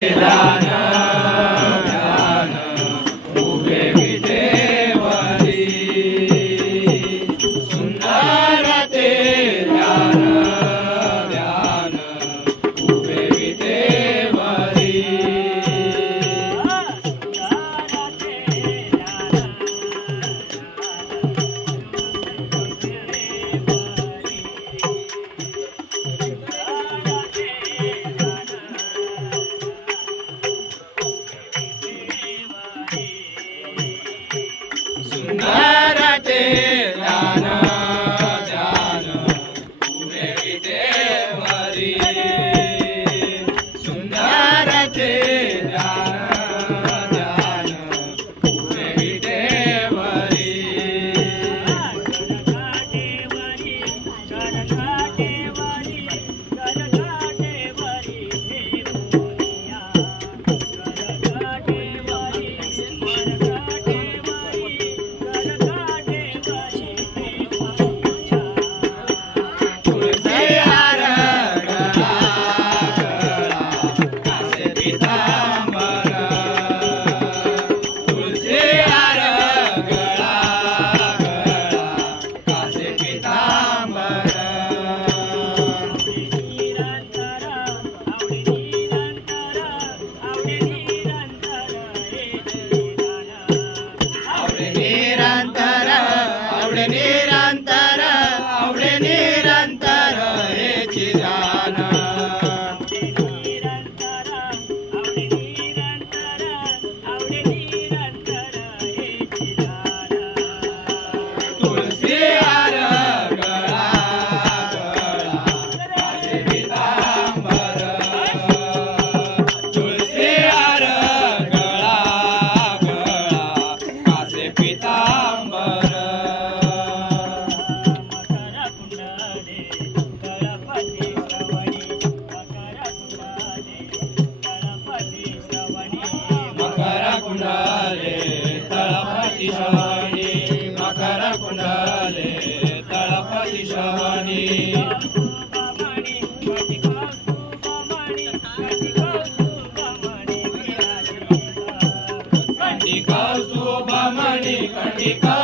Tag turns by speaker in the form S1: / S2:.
S1: verdade. Sundarate. tener कुंडाले तळपती शहाणी मकर कुंडाले तळपती शहाणी. कंडिका सुबमणी कंडिका